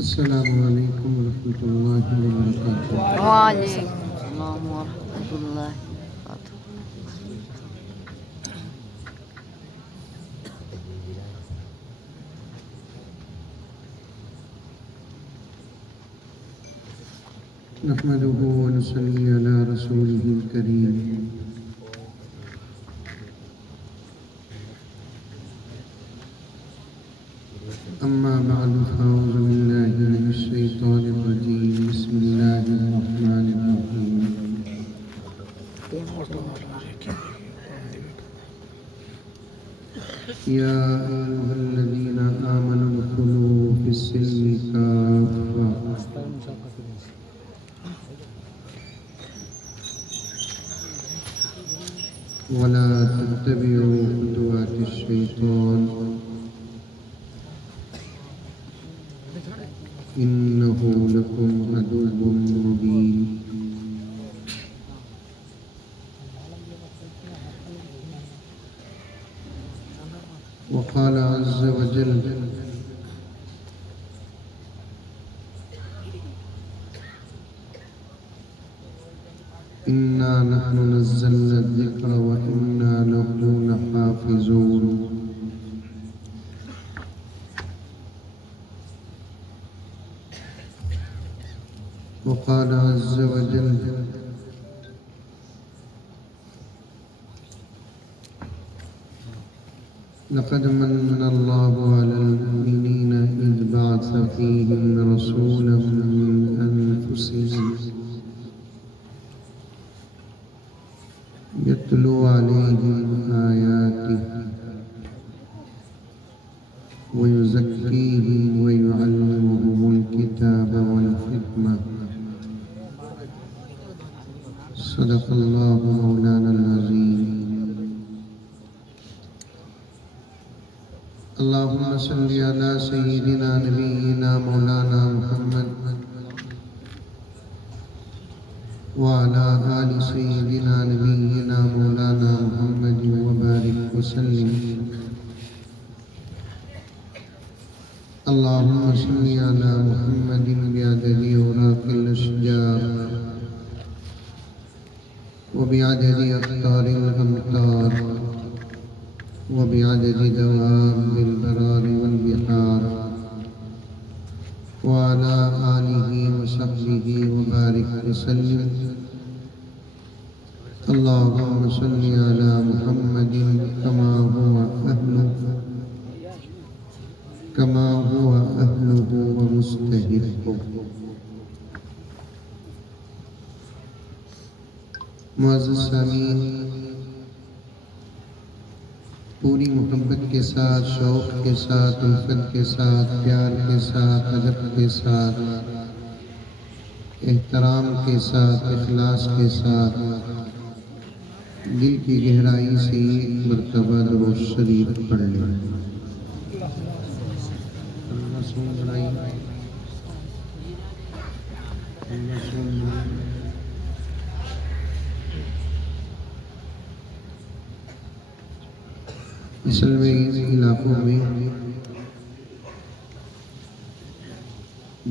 السلام علیکم ورحمۃ اللہ وبرکاتہ۔ وعلیکم السلام ورحمۃ اللہ وبرکاتہ۔ نحمده ونصلي على رسوله الكريم، أما بعد فأعوذ بالله من الشيطان الرجيم، بسم الله الرحمن الرحيم۔ يا أيها الذين آمنوا ادخلوا في السلم كافة ولا تتبعوا خطوات الشيطان إنه لكم عدو مبين۔ وقال عز وجل: إنا نحن نزلنا الذكر وإنا له لحافظون۔ وقال عز وجل: لقد من الله على المؤمنين إذ بعث فيهم رسولا من أنفسهم يتلو عليهم آياته ويزكيهم ويعلمهم الكتاب والحكمة۔ صدق الله مولانا العظيم۔ اللهم صل على سيدنا نبينا مولانا محمد وعلى آل سيدنا نبينا مولانا محمد وبارك وسلم۔ اللهم صل على محمد بعدد أوراق الأشجار وبعدد أقطار الأمطار وبعدد دواب البرار والبحار وعلى آله وصحبه وبارك وسلم۔ اللهم صل على محمد كما هو أهله ومستحقه۔ معزز سامعین، پوری محبت کے ساتھ، شوق کے ساتھ، الفت کے ساتھ، پیار کے ساتھ، ادب کے ساتھ، احترام کے ساتھ، اخلاص کے ساتھ دل کی گہرائی سے ایک مرتبہ درود شریف پڑھ لیں۔ اصل میں ان علاقوں میں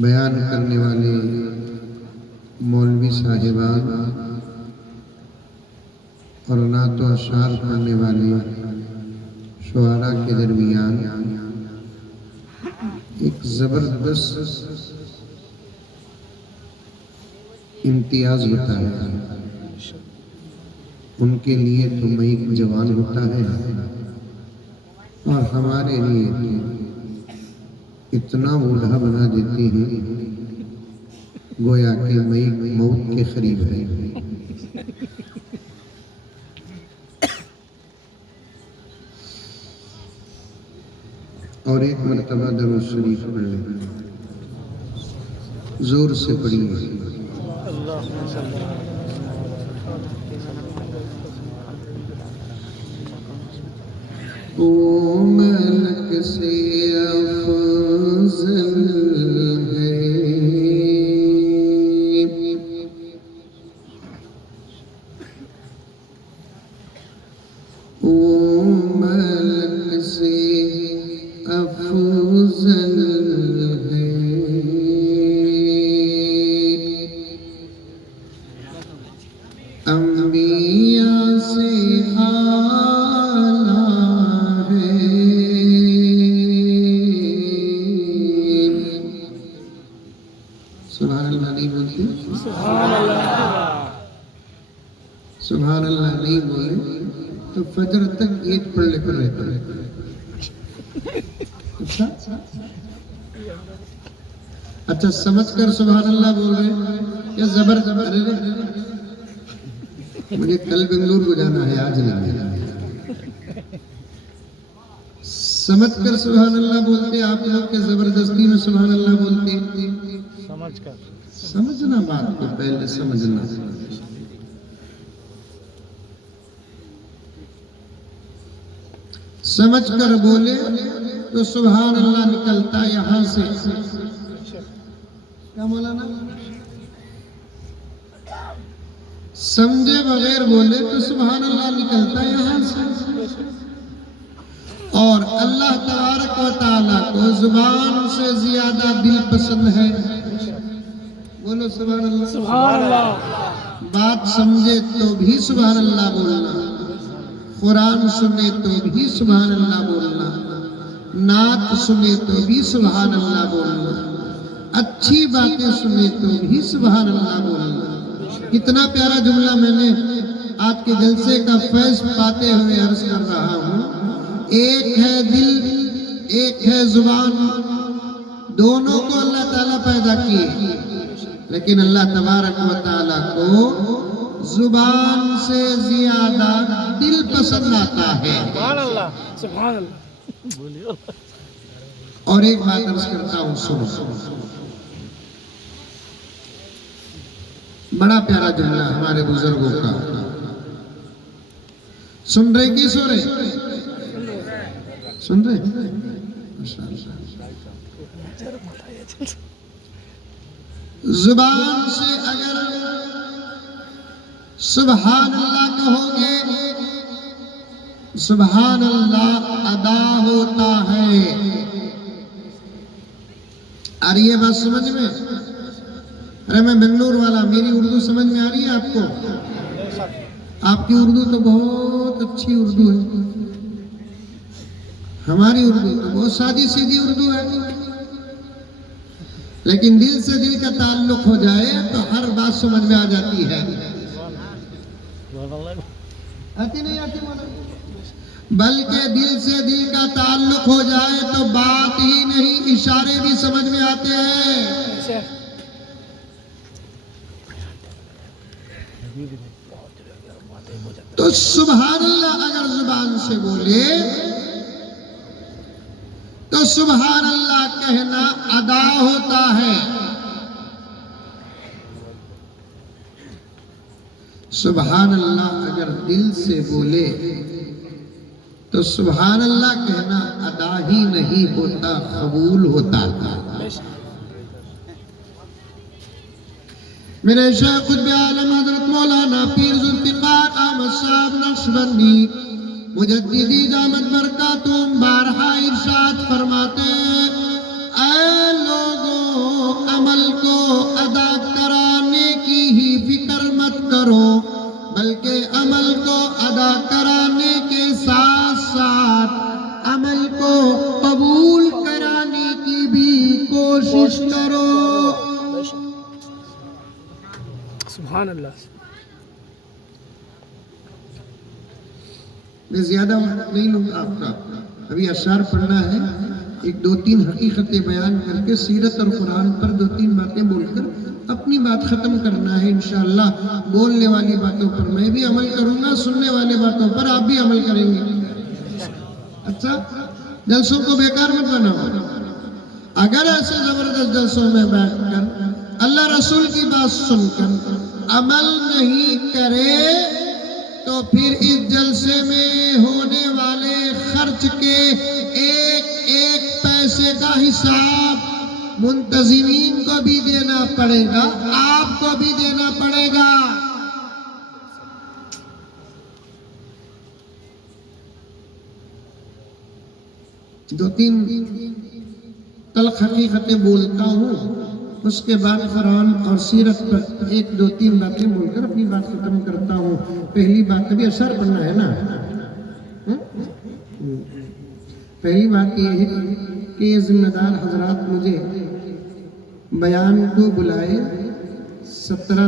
بیان کرنے والے مولوی صاحبان اور نعت و اشعار پڑھنے والے شعراء کے درمیان ایک زبردست امتیاز ہوتا ہے۔ ان کے لیے تو مئیک جوان ہوتا ہے اور ہمارے لیے اتنا بوڑھا بنا دیتے ہیں گویا کہ مئیک موت کے قریب ہے۔ اور ایک مرتبہ درود شریف پڑھ لیں، زور سے پڑھیے۔ وہ ملک سے افضل ہے، وہ ملک سے افضل ہے، بولتے؟ سبحان اللہ نہیں بولے تو فجر تک عید پڑھنے پر رہتا ہے. اچھا سمجھ کر سبحان اللہ بول رہے ہیں یا زبر زبر؟ مجھے کل بنگلور کو جانا ہے، آج نہیں. سمجھ کر سبحان اللہ بولتے آپ لوگ کے زبردستی میں سبحان اللہ بولتے؟ سمجھ کر. سمجھنا بات کو پہلے سمجھنا. سمجھ کر بولے تو سبحان اللہ نکلتا یہاں سے. کیا مولانا؟ سمجھے بغیر بولے تو سبحان اللہ نکلتا یہاں سے. اور اللہ تبارک و تعالیٰ کو زبان سے زیادہ دل پسند ہے. بولو سبحان اللہ. سبحان اللہ. بات سمجھے تو بھی سبحان اللہ بولنا، قرآن سنے تو بھی سبحان اللہ بولنا، نعت سنے تو بھی سبحان اللہ بولنا، اچھی باتیں سنے تو بھی سبحان اللہ بولنا. کتنا پیارا جملہ میں نے آج کے جلسے کا فیض پاتے ہوئے عرض کر رہا ہوں. ایک ہے دل، ایک ہے زبان، دونوں کو اللہ تعالیٰ پیدا کیے، لیکن اللہ تبارک و تعالیٰ کو زبان سے زیادہ دل پسند آتا ہے. سبحان اللہ. سبحان اللہ. اور ایک بات عرض کرتا ہوں سنو. بڑا پیارا جملہ ہمارے بزرگوں کا. سن رہے کی سو رہے؟ سن رہے؟ زبان سے اگر سبحان اللہ کہو گے، سبحان اللہ ادا ہوتا ہے. آ رہی ہے بات سمجھ میں؟ ارے میں بنگلور والا، میری اردو سمجھ میں آ رہی ہے آپ کو؟ آپ کی اردو تو بہت اچھی اردو ہے، ہماری اردو تو بہت سادی سیدھی اردو ہے. لیکن دل سے دل کا تعلق ہو جائے تو ہر بات سمجھ میں آ جاتی ہے. آتی نہیں آتی مولانا؟ بلکہ دل سے دل کا تعلق ہو جائے تو بات ہی نہیں، اشارے بھی سمجھ میں آتے ہیں. تو سبحان اللہ اگر زبان سے بولے تو سبحان اللہ کہنا ادا ہوتا ہے. سبحان اللہ اگر دل سے بولے تو سبحان اللہ کہنا ادا ہی نہیں ہوتا، قبول ہوتا تھا. میرے شیخ قطب عالم حضرت مولانا پیر ذوالفقار احمد صاحب نقشبندی مجددی دامت برکاتہم بارہا ارشاد فرماتے ہیں، اے لوگوں عمل کو ادا کرانے کی ہی فکر مت کرو، بلکہ عمل کو ادا کرانے کے ساتھ ساتھ عمل کو قبول کرانے کی بھی کوشش کرو. سبحان اللہ. میں زیادہ وقت نہیں لوں گا آپ کا، ابھی اشعار پڑھنا ہے. ایک دو تین حقیقتیں بیان کر کے سیرت اور قرآن پر دو تین باتیں بول کر اپنی بات ختم کرنا ہے انشاءاللہ. بولنے والی باتوں پر میں بھی عمل کروں گا، سننے والی باتوں پر آپ بھی عمل کریں گے. اچھا، جلسوں کو بیکار مت بناؤ. اگر ایسے زبردست جلسوں میں بیٹھ کر اللہ رسول کی بات سن کر عمل نہیں کرے تو پھر اس جلسے میں ہونے والے خرچ کے ایک ایک پیسے کا حساب منتظمین کو بھی دینا پڑے گا، آپ کو بھی دینا پڑے گا. دو تین تلخ حقیقتیں بولتا ہوں، اس کے بعد قرآن اور سیرت پر ایک دو تین باتیں بول کر اپنی بات ختم کرتا ہوں. پہلی بات ابھی اشعار پڑھنا ہے نا. پہلی بات یہ ہے کہ یہ ذمہ دار حضرات مجھے بیان کو بلائے، 17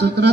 17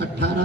18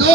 2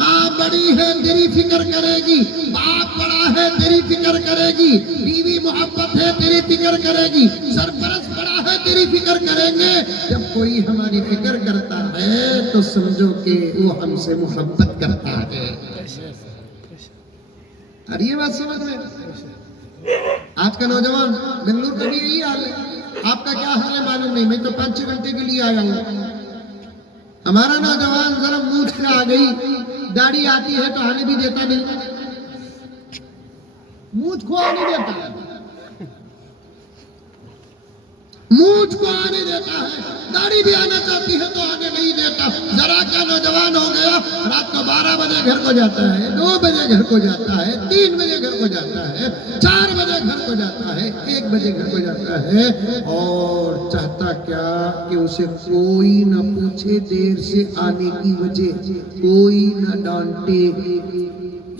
ماں بڑی ہے تیری فکر کرے گی، باپ بڑا ہے تیری فکر کرے گی، بیوی محبت ہے تیری فکر کرے گی، سرپرست بڑا ہے تیری فکر کریں گے۔ جب کوئی ہماری فکر کرتا ہے تو سمجھو کہ وہ ہم سے محبت کرتا ہے۔ اور یہ بات سمجھ میں، آج کا نوجوان بنگلور کا بھی یہی حال ہے، آپ کا کیا حال ہے معلوم نہیں، میں تو 5-6 گھنٹے کے لیے آیا ہوں۔ ہمارا نوجوان ذرا مونچھ پہ آ گئی، داڑھی آتی ہے تو آنے بھی دیتا نہیں، مونچھ کو آنے دیتا ہے، مونچھ کو آنے دیتا ہے، داڑھی بھی آنا چاہتی ہے تو آنے نہیں دیتا۔ ذرا کا نوجوان ہو گیا، رات کو 12 بجے گھر کو جاتا ہے، 2 بجے گھر کو جاتا ہے، 3 بجے گھر کو جاتا ہے، 4 بجے گھر کو جاتا ہے، 1 بجے گھر کو جاتا ہے، اور چاہتا کیا کہ اسے کوئی نہ پوچھے دیر سے آنے کی وجہ، کوئی نہ ڈانٹے۔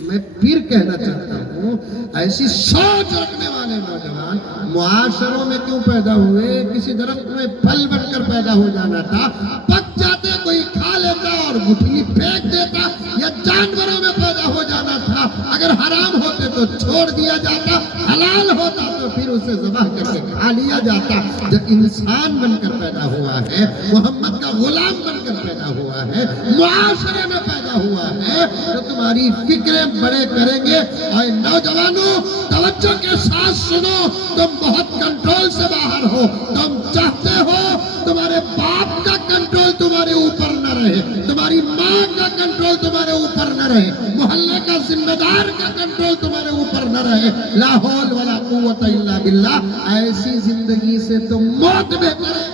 میں پھر کہنا چاہتا ہوں، ایسی سوچ رکھنے والے نوجوان معاشروں میں کیوں پیدا ہوئے؟ کسی درخت میں پھل بن کر پیدا ہو جانا تھا، پک جاتے کوئی کھا لیتا اور گٹھلی پھینک دیتا، یا جانوروں میں پیدا ہو جانا تھا، اگر حرام ہوتے تو چھوڑ دیا جاتا، حلال ہوتا تو پھر اسے ذبح کر کے کھا لیا جاتا۔ جب انسان بن کر پیدا ہوا ہے، محمد کا غلام بن کر پیدا ہوا ہے، معاشرے میں پیدا ہوا ہے، تو تمہاری فکریں بڑے کریں گے۔ اور نوجوانوں توجہ کے ساتھ سنو، تم بہت کنٹرول سے باہر ہو، تم چاہتے ہو تمہارے باپ کا کنٹرول تمہارے اوپر نہ رہے، تمہاری ماں کا کنٹرول تمہارے اوپر نہ رہے، محلے کا ذمہ دار کا کنٹرول تمہارے اوپر نہ رہے۔ لا حول ولا قوت الا باللہ۔ ایسی زندگی سے تو موت بہتر ہے۔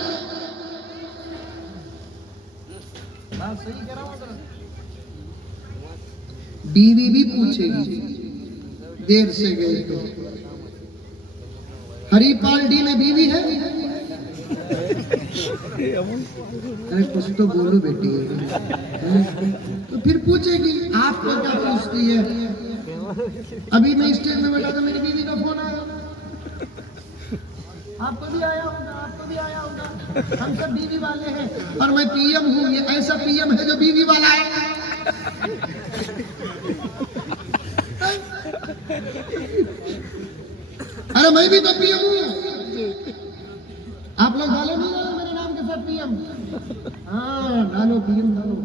بیوی بھی پوچھے گی دیر سے گئی تو، ہری پال ڈی میں بیوی ہے؟ ارے کچھ تو بولو بیٹی، تو پھر پوچھے گی آپ کو کیا پوچھتی ہے؟ ابھی میں اسٹیج میں بیٹھا تھا، میری بیوی کا فون آیا، آپ کو بھی آیا ہوگا، آپ کو بھی آیا ہوگا، ہم سب بیوی والے ہیں، اور میں پی ایم ہوں، یہ ایسا پی ایم ہے جو بیوی والا ہے۔ ارے میں بھی تو پی ایم ہوں، آپ لوگ ڈالو نہیں ڈالو میرے نام کے ساتھ پی ایم؟ ہاں ڈالو، پی ایم ڈالو۔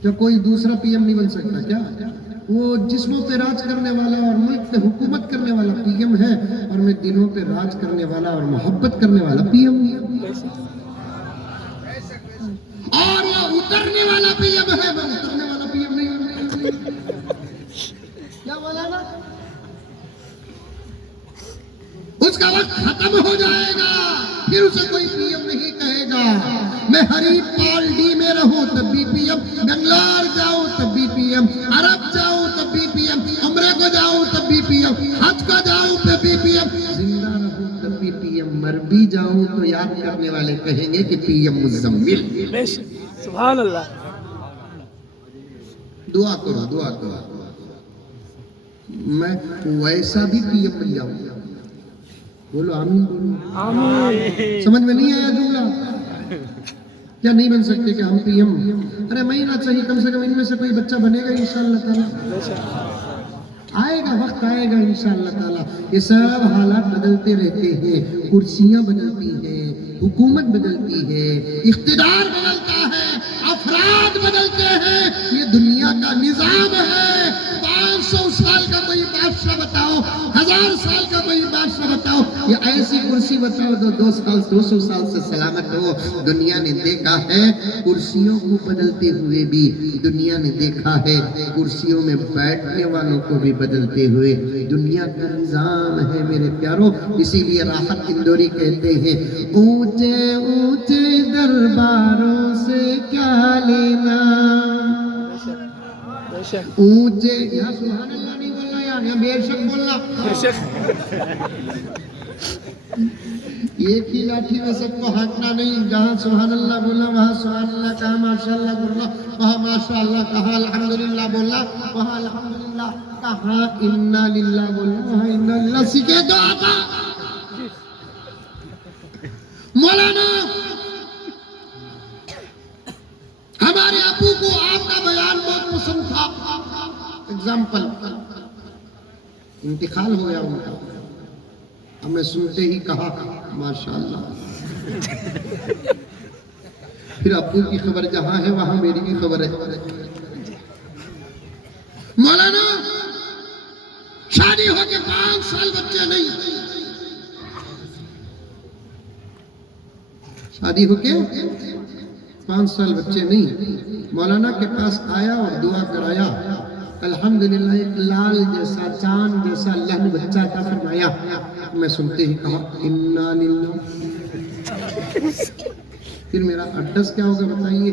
کیا کوئی دوسرا پی ایم نہیں بن سکتا کیا؟ وہ جسموں پہ راج کرنے والا اور ملک پہ حکومت کرنے والا پی ایم ہے، اور میں دلوں پہ راج کرنے والا اور محبت کرنے والا پی ایم ہوں، اور وہ اترنے والا پی ایم ہے، میں اترنے والا پی ایم نہیں ہوں۔ کیا بولا نا؟ اس کا وقت ختم ہو جائے گا، پھر اسے کوئی پی ایم نہیں کہے گا۔ میں ہری پال ڈی میں رہوں تب بھی پی ایم، بنگلور جاؤں تب بھی پی ایم، عرب جاؤں تب بھی پی ایم، عمرے کو جاؤں تب بھی پی ایم، حج کو جاؤں تب بھی پی ایم، زندہ رہوں تب بھی پی ایم، مر بھی جاؤں تو یاد کرنے والے کہیں گے کہ پی ایم مزمل۔ سبحان اللہ۔ دعا کرو، دعا کرو میں ویسا بھی پی ایم بن جاؤں۔ بولو آمین، بولو آمین۔ سمجھ میں نہیں آیا جملہ؟ کیا نہیں بن سکتے کہ ہم پی ایم؟ ارے میں نہ چاہیے، کم سے کم ان میں سے کوئی بچہ بنے گا انشاءاللہ تعالیٰ، آئے گا، وقت آئے گا انشاءاللہ تعالیٰ۔ یہ سب حالات بدلتے رہتے ہیں، کرسیاں بدلتی ہیں، حکومت بدلتی ہے، اقتدار بدلتا ہے، افراد بدلتے ہیں، یہ دنیا کا نظام ہے۔ 500 سال کا کوئی بادشاہ بتاؤ، 1000 سال کا کوئی بادشاہ بتاؤ، یہ ایسی کرسی بتاؤ 200 سال سے سلامت ہو۔ دنیا نے دیکھا ہے کرسیوں کو بدلتے ہوئے بھی، دنیا نے دیکھا ہے کرسیوں میں بیٹھنے والوں کو بھی بدلتے ہوئے۔ دنیا کا نظام ہے میرے پیاروں، اسی لیے راحت اندوری کہتے ہیں، اونچے اونچے درباروں سے کیا لینا، اونچے، یہاں سبحان اللہ نہیں بولنا، یہاں بے شک بولنا۔ ایک ہی لاٹھی میں سب کو ہانکنا نہیں، جہاں سبحان اللہ بولا وہاں سبحان اللہ کہا، ماشاء اللہ بولا وہاں ماشاء اللہ کہا، الحمدللہ بولا وہاں الحمدللہ کہا، انا للہ بولا وہاں انا للہ سیکھے تو آتا۔ مولانا ہمارے ابو کو آپ کا بیان بہت پسند تھا. اگزامپل، انتقال ہو گیا ان کا، ہمیں سنتے ہی کہا ماشاءاللہ. پھر ابو کی خبر جہاں ہے وہاں میری بھی خبر ہے. مولانا شادی ہو کے 5 سال بچے نہیں، شادی ہو کے 5 سال بچے نہیں. مولانا کے پاس آیا اور دعا کرایا. الحمدللہ ایک لال جیسا چاند جیسا اللہ نے بچہ تھا فرمایا. میں سنتے ہی کہا انا للہ. پھر میرا ایڈریس کیا ہوگا بتائیے؟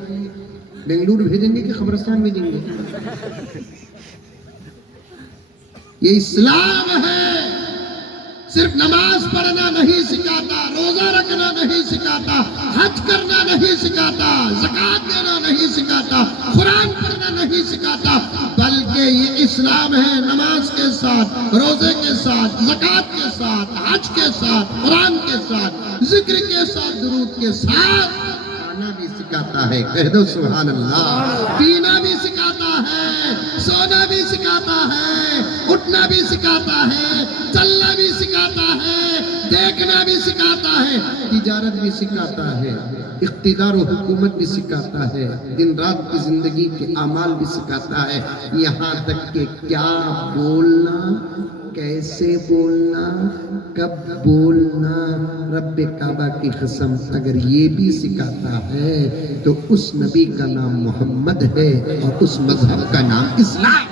بنگلور بھیجیں گے کہ قبرستان بھیجیں گے؟ یہ اسلام ہے. صرف نماز پڑھنا نہیں سکھاتا، روزہ رکھنا نہیں سکھاتا، حج کرنا نہیں سکھاتا، زکوٰۃ دینا نہیں سکھاتا، قرآن پڑھنا نہیں سکھاتا، بلکہ یہ اسلام ہے نماز کے ساتھ، روزے کے ساتھ، زکوٰۃ کے ساتھ، حج کے ساتھ، قرآن کے ساتھ، ذکر کے ساتھ، درود کے ساتھ. کھانا بھی سکھاتا ہے، کہہ دو سبحان اللہ. پینا بھی سکھاتا ہے، سونا بھی سکھاتا ہے، اٹھنا بھی سکھاتا ہے، چلنا بھی سکھاتا ہے، دیکھنا بھی سکھاتا ہے، تجارت بھی سکھاتا ہے، اقتدار و حکومت بھی سکھاتا ہے، دن رات کی زندگی کے اعمال بھی سکھاتا ہے. یہاں تک کہ کیا بولنا، کیسے بولنا، کب بولنا. رب کعبہ کی قسم اگر یہ بھی سکھاتا ہے تو اس نبی کا نام محمد ہے اور اس مذہب کا نام اسلام.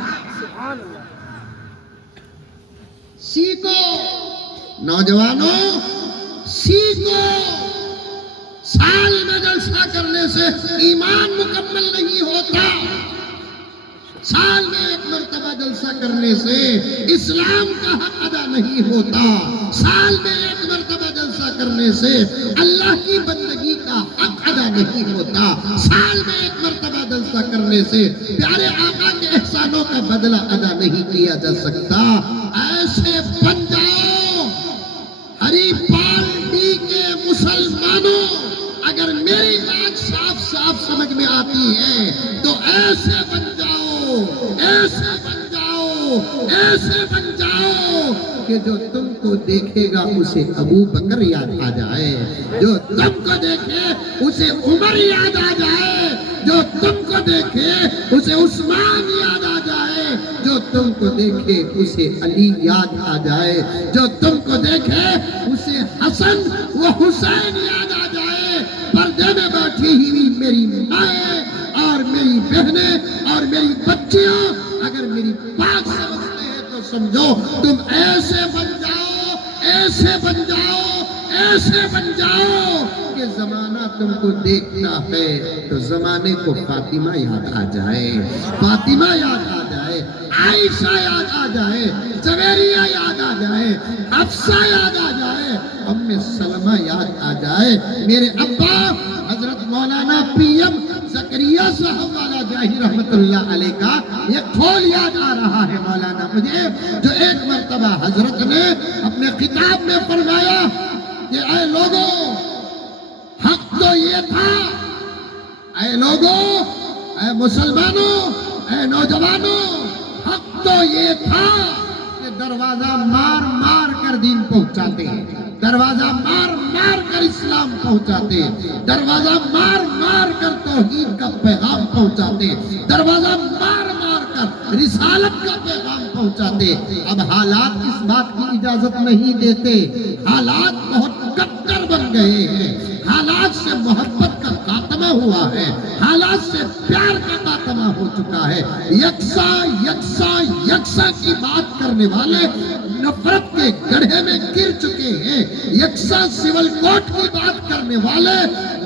سیکھو نوجوانوں، سیکھو. سال میں جلسہ کرنے سے ایمان مکمل نہیں ہوتا. سال میں ایک مرتبہ جلسہ کرنے سے اسلام کا حق ادا نہیں ہوتا. سال میں ایک مرتبہ جلسہ کرنے سے اللہ کی بندگی کا حق ادا نہیں ہوتا. سال میں ایک مرتبہ جلسہ کرنے سے پیارے آقا کے احسانوں کا بدلہ ادا نہیں کیا جا سکتا. ایسے بن جاؤ ہری پارٹی کے مسلمانوں. اگر میری بات صاف صاف سمجھ میں آتی ہے تو ایسے بن جاؤ، ایسے بن جاؤ، ایسے بن جاؤ کہ جو تم کو دیکھے گا اسے ابو بکر یاد آ جائے، جو تم کو دیکھے اسے عمر یاد آ جائے، جو تم کو دیکھے اسے عثمان یاد آ جائے، جو تم کو دیکھے اسے علی یاد آ جائے، جو تم کو دیکھے اسے حسن و حسین یاد آ جائے. پردے میں بیٹھی ہوئی میری مائیں اور میری بہنیں اور میری بچیاں اگر میری بات سمجھتے ہیں تو سمجھو تم ایسے بن جاؤ، ایسے بن جاؤ، ایسے بن جاؤ کہ زمانہ تم کو دیکھتا ہے تو زمانے کو فاطمہ یاد آ جائے، فاطمہ یاد آ جائے، عائشہ یاد آ جائے، زبیریہ یاد آ جائے، حفصہ یاد آ جائے، ام سلمہ یاد آ جائے. میرے ابا حضرت مولانا پی ایم زکریا صاحب والا جاہی رحمت اللہ علیہ کا ایک پھول یاد آ رہا ہے مولانا مجھے، جو ایک مرتبہ حضرت نے اپنے خطاب میں فرمایا کہ اے لوگوں، حق تو یہ تھا، اے لوگوں، اے مسلمانوں، اے نوجوانوں، حق تو یہ تھا کہ دروازہ مار مار کر دین پہنچاتے ہیں، دروازہ مار مار کر اسلام پہنچاتے، دروازہ مار مار کر توحید کا پیغام پہنچاتے، دروازہ مار مار کر رسالت کا پیغام پہنچاتے. اب حالات اس بات کی اجازت نہیں دیتے. حالات بہت کٹر بن گئے ہیں، حالات سے محبت کا خاتمہ ہوا ہے، حالات سے پیار کا خاتمہ ہو چکا ہے. یکساں یکساں یکساں کی بات کرنے والے نفرت کے گڑھے میں گر چکے ہیں. یکساں سول کوڈ کی بات کرنے والے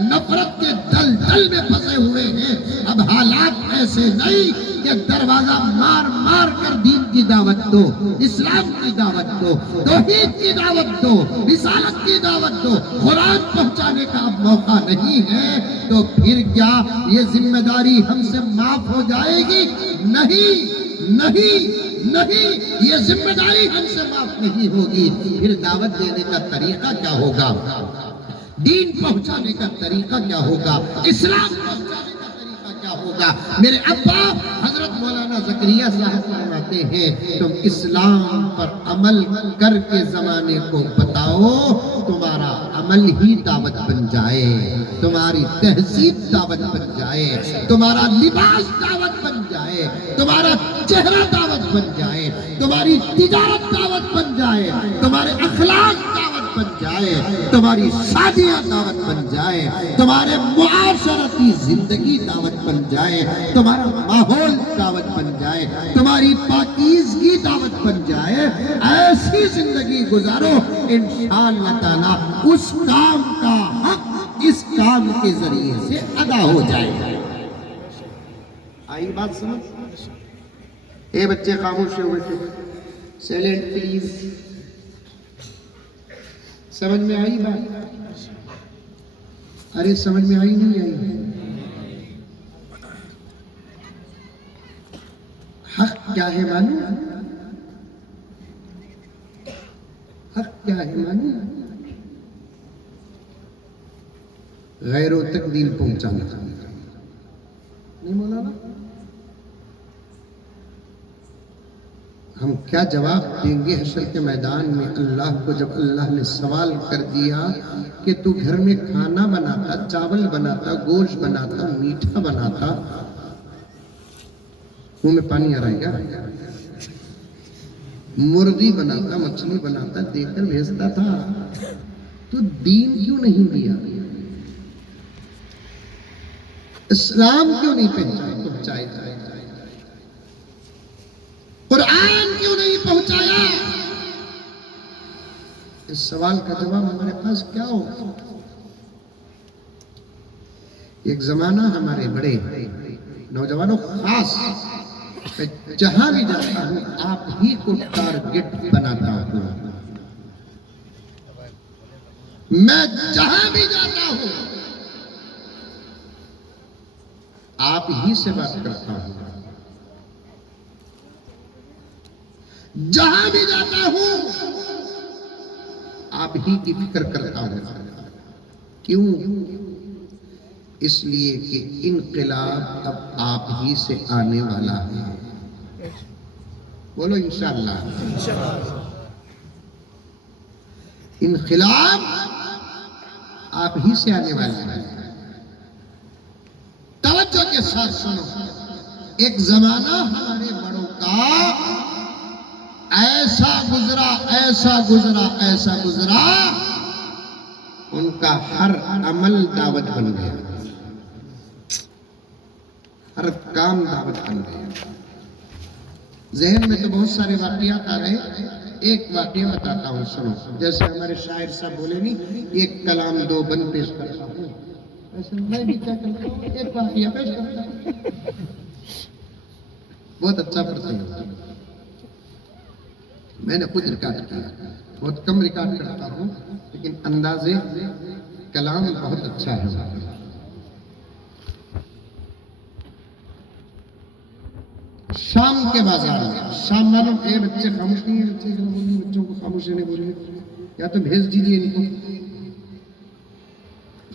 نفرت کے دلدل میں پھنسے ہوئے ہیں. اب حالات ایسے نہیں کہ دروازہ مار مار کر دین کی دعوت دو، اسلام کی دعوت دو، توحید کی دعوت دو، رسالت کی دعوت دو، قرآن پہنچانے کا اب موقع نہیں ہے. تو پھر کیا یہ ذمہ داری ہم سے معاف ہو جائے گی؟ نہیں نہیں نہیں، یہ ذمہ داری ہم سے معاف نہیں ہوگی. پھر دعوت دینے کا طریقہ کیا ہوگا؟ دین پہنچانے کا طریقہ کیا ہوگا؟ اسلام پہنچانے کا طریقہ کیا ہوگا. میرے ابا حضرت مولانا زکریا صاحب فرماتے ہیں تم اسلام پر عمل کر کے زمانے کو بتاؤ, تمہارا عمل ہی دعوت بن جائے, تمہاری تہذیب دعوت بن جائے, تمہارا لباس دعوت بن جائے, تمہارا چہرہ دعوت بن جائے, تمہاری تجارت دعوت بن جائے, تمہارے اخلاق دعوت بن جائے, تمہاری شادیاں دعوت بن جائے, تمہارے معاشرتی زندگی دعوت بن جائے, تمہارا ماحول دعوت بن جائے, تمہاری پاکیزگی دعوت بن جائے, ایسی زندگی گزارو انشاءاللہ تعالی اس کام کا حق اس کام کے ذریعے سے ادا ہو جائے. آئی بات سمجھ؟ اے بچے خاموش ہو بیٹھے, سیلنٹ پلیز. سمجھ میں آئی بات؟ ارے سمجھ میں آئی نہیں آئی؟ حق کیا ہے معلوم؟ حق کیا ہے معلوم؟ غیروں تک دین پہنچانا. نہیں مولانا, ہم کیا جواب دیں گے حشر کے میدان میں اللہ کو جب اللہ نے سوال کر دیا کہ تو گھر میں کھانا بناتا, چاول بناتا, گوشت بناتا, میٹھا بناتا, منہ میں پانی آ رہا ہے کیا؟ مرغی بناتا, مچھلی بناتا, دے کر بھیجتا تھا, تو دین کیوں نہیں دیا؟ اسلام کیوں نہیں پہنچایا؟ قرآن کیوں نہیں پہنچایا؟ اس سوال کا جواب ہمارے پاس کیا ہو؟ ایک زمانہ ہمارے بڑے نوجوانوں خاص, جہاں بھی جاتا ہوں آپ ہی کو ٹارگٹ بناتا ہوں. میں جہاں بھی جاتا ہوں آپ ہی سے بات کرتا ہوں, جہاں بھی جاتا ہوں آپ ہی کی فکر کرتا ہوں. کیوں؟ اس لیے کہ انقلاب اب آپ ہی سے آنے والا ہے. بولو انشاءاللہ. انقلاب آپ ہی سے آنے والا ہے. توجہ کے ساتھ سنو, ایک زمانہ ہمارے بڑوں کا ایسا گزرا, ایسا گزرا, ایسا گزرا, ان کا ہر عمل دعوت بن گیا, ہر کام دعوت بن گیا. ذہن میں تو بہت سارے واقعات آ رہے, ایک واقعہ بتاتا ہوں سنو. جیسے ہمارے شاعر صاحب بولے نہیں, ایک کلام دو بند پیش کرتا ہوں, ایسے میں بھی کیا کرتا ہوں, ایک واقعہ پیش کرتا ہوں. بہت اچھا پڑھتے ہیں, میں نے خود ریکارڈ کیا, بہت کم ریکارڈ کرتا ہوں لیکن انداز کلام بہت اچھا ہے. شام کے بازار میں, شام معلوم اے بچے خاموش نہیں ہیں, بچوں کو خاموش رہنے بولے, یا تو بھیج دیجیے ان کو.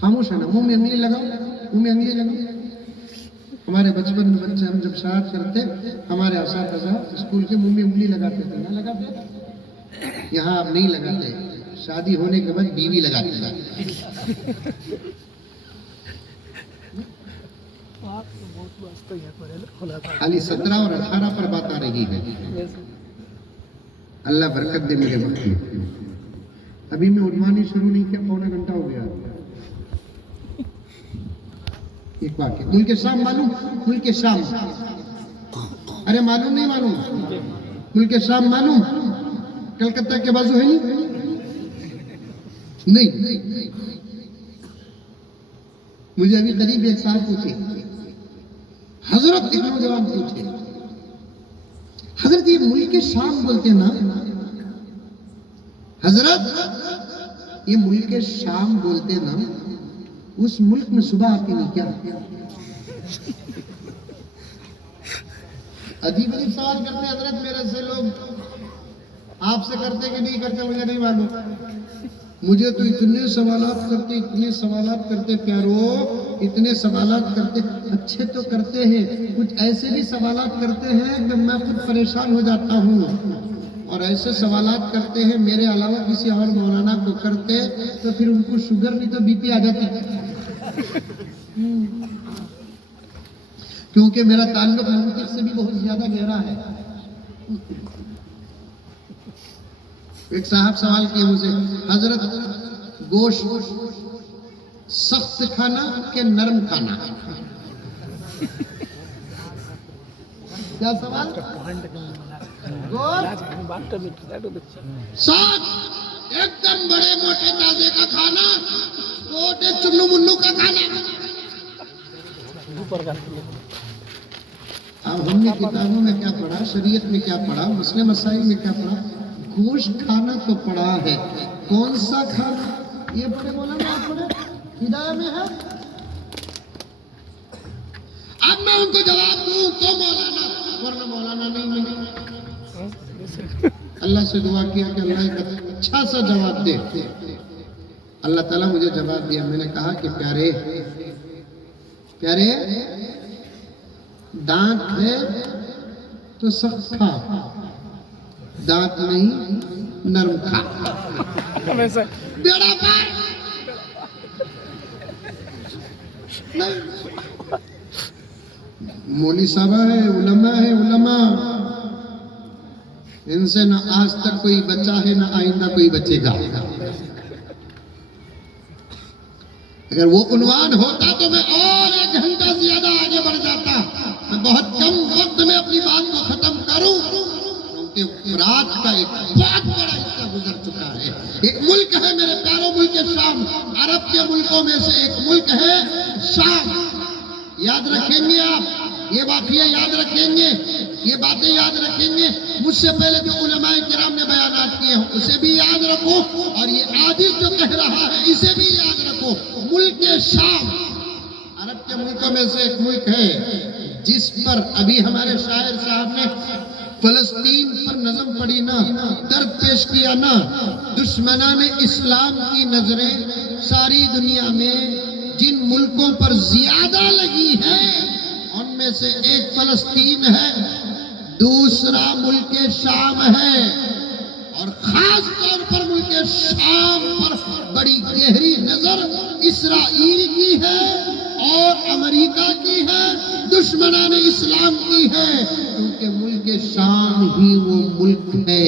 خاموش ہے نا, منہ میں انگلی لگاؤ, منہ میں انگلی لگاؤ. ہمارے بچپن میں بچے ہم جب شاعت کرتے, ہمارے اساتذہ اسکول کے منہ میں انگلی لگاتے تھے, نہ لگاتے؟ یہاں آپ نہیں لگاتے, شادی ہونے کے بعد بیوی لگاتی ہے. خالی 17 اور 18 پر بات آ رہی ہے. اللہ برکت دے میرے وقت میں. ابھی میں عنوانی شروع نہیں کیا, پونا گھنٹہ ہو گیا. ایک واقعہ ملک شام معلوم, ملک شام, ارے معلوم نہیں معلوم, ملک شام معلوم, کلکتہ کے بازو ہے نہیں. مجھے ابھی قریب ایک صاحب پوچھے, حضرت ایک نوجوان پوچھے, حضرت یہ ملک شام بولتے نا, حضرت یہ ملک شام بولتے نا, اس ملک میں صبح آتی نہیں کیا؟ عجیب عجیب سوال کرتے حضرت میرے سے لوگ. آپ سے کرتے کہ نہیں کرتے مجھے نہیں معلوم. مجھے تو اتنے سوالات کرتے پیارو، اتنے سوالات کرتے، اچھے تو کرتے ہیں، کچھ ایسے بھی سوالات کرتے ہیں کہ میں خود پریشان ہو جاتا ہوں، اور ایسے سوالات کرتے ہیں میرے علاوہ کسی اور مولانا کو کرتے تو پھر ان کو شوگر نہیں تو بی پی آ جاتی، کیونکہ میرا تعلق منطق سے بھی بہت زیادہ گہرا ہے۔ ایک صاحب سوال کیے مجھے، حضرت گوشت سخت کھانا کہ نرم کھانا؟ کیا سوال؟ گوشت سخت ایک دم بڑے موٹے تازے کا کھانا، چھوٹے چنو منو کا کھانا۔ اب ہم نے کتابوں میں کیا پڑھا، شریعت میں کیا پڑھا، مسئلے مسائل میں کیا پڑھا؟ گوشت کھانا تو پڑا ہے، کون سا کھانا؟ یہ بڑے مولانا آپ پڑھے ہدایہ میں ہے۔ اب میں ان کو جواب دوں تو مولانا، ورنہ مولانا نہیں ملے۔ اللہ سے دعا کیا کہ اللہ ایک اچھا سا جواب دے۔ اللہ تعالیٰ مجھے جواب دیا، میں نے کہا کہ پیارے دانت ہے تو سخت کھا، دانت نہیں نرم کھا۔ بیڑا پار مولوی صاحبہ ہے، علماء، ان سے نہ آج تک کوئی بچا ہے نہ آئندہ کوئی بچے گا۔ اگر وہ عنوان ہوتا تو میں اور 1 گھنٹہ زیادہ آگے بڑھ جاتا، میں بہت کم وقت میں اپنی بات کو ختم کروں، کیونکہ رات کا ایک بہت بڑا حصہ گزر چکا ہے۔ ایک ملک ہے میرے پیاروں، ملک شام، عرب کے ملکوں میں سے ایک ملک ہے شام۔ یاد رکھیں گے آپ، یہ واقعہ یاد رکھیں گے، یہ باتیں یاد رکھیں گے۔ مجھ سے پہلے جو علماء کرام نے بیانات کیے ہیں اسے بھی یاد رکھو، اور یہ عادل جو کہہ رہا ہے اسے بھی یاد رکھو۔ ملک شام عرب کے ملکوں میں سے ایک ملک ہے جس پر ابھی ہمارے شاعر صاحب نے فلسطین پر نظم پڑھی نا، درد پیش کیا نا۔ دشمنان اسلام کی نظریں ساری دنیا میں جن ملکوں پر زیادہ لگی ہیں ان میں سے ایک فلسطین ہے، دوسرا ملک شام ہے، اور خاص طور پر ملک شام پر بڑی گہری نظر اسرائیل کی ہے اور امریکہ کی ہے، دشمنان اسلام کی ہے، کیونکہ ملک شام ہی وہ ملک ہے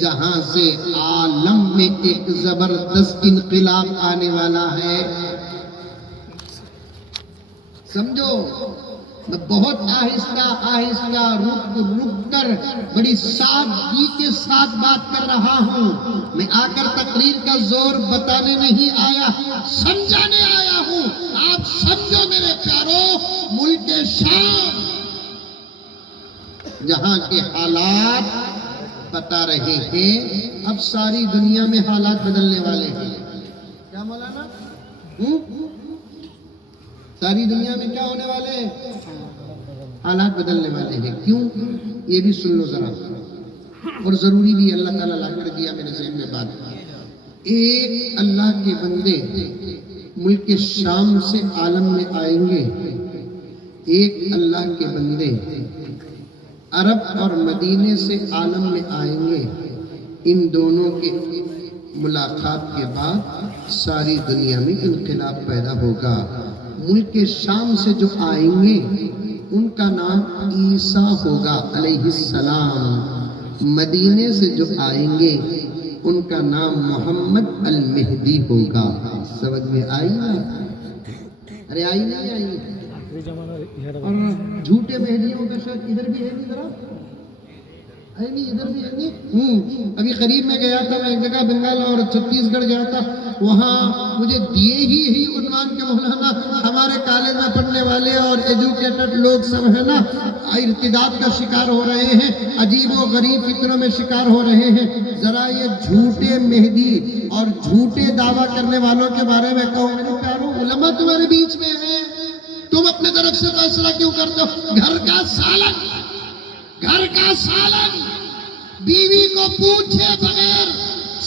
جہاں سے عالم میں ایک زبردست انقلاب آنے والا ہے۔ سمجھو، میں بہت آہستہ رک کر بڑی سادگی کے ساتھ بات کر رہا ہوں۔ میں آ کر تقریر کا زور بتانے نہیں آیا، سمجھانے آیا ہوں۔ آپ سمجھو میرے پیارو، ملک شام جہاں کے حالات بتا رہے ہیں، اب ساری دنیا میں حالات بدلنے والے ہیں۔ کیا مولانا؟ ساری دنیا میں کیا ہونے والے ہیں؟ حالات بدلنے والے ہیں۔ کیوں؟ یہ بھی سن لو ذرا، اور ضروری بھی اللہ تعالیٰ لا کر دیا میرے ذہن میں بات۔ ایک اللہ کے بندے ملک شام سے عالم میں آئیں گے، ایک اللہ کے بندے عرب اور مدینے سے عالم میں آئیں گے۔ ان دونوں کے ملاقات کے بعد ساری دنیا میں انقلاب پیدا ہوگا۔ ملک شام سے جو آئیں گے ان کا نام عیسیٰ ہوگا علیہ السلام، مدینے سے جو آئیں گے ان کا نام محمد المہدی ہوگا۔ سمجھ میں آئی نا؟ ارے آئی نہیں آئی؟ اور جھوٹے مہدیوں کا شاید ادھر بھی ہے نہیں، ذرا ہے نہیں، ادھر بھی ہے نہیں۔ ابھی قریب میں گیا تھا، میں ایک جگہ بنگال اور چھتیس گڑھ گیا تھا، وہاں مجھے دیے ہی عنوان کے مولانا ہمارے کالج میں پڑھنے والے اور ایجوکیٹڈ لوگ سب ہیں نا، ارتداد کا شکار ہو رہے ہیں، عجیب و غریب فتنوں میں شکار ہو رہے ہیں۔ ذرا یہ جھوٹے مہدی اور جھوٹے دعویٰ کرنے والوں کے بارے میں کہو میرے پیارو، علماء تمہارے بیچ میں ہیں، تم اپنے طرف سے فیصلہ کیوں کرتے ہو؟ گھر کا سالن بیوی کو پوچھے بغیر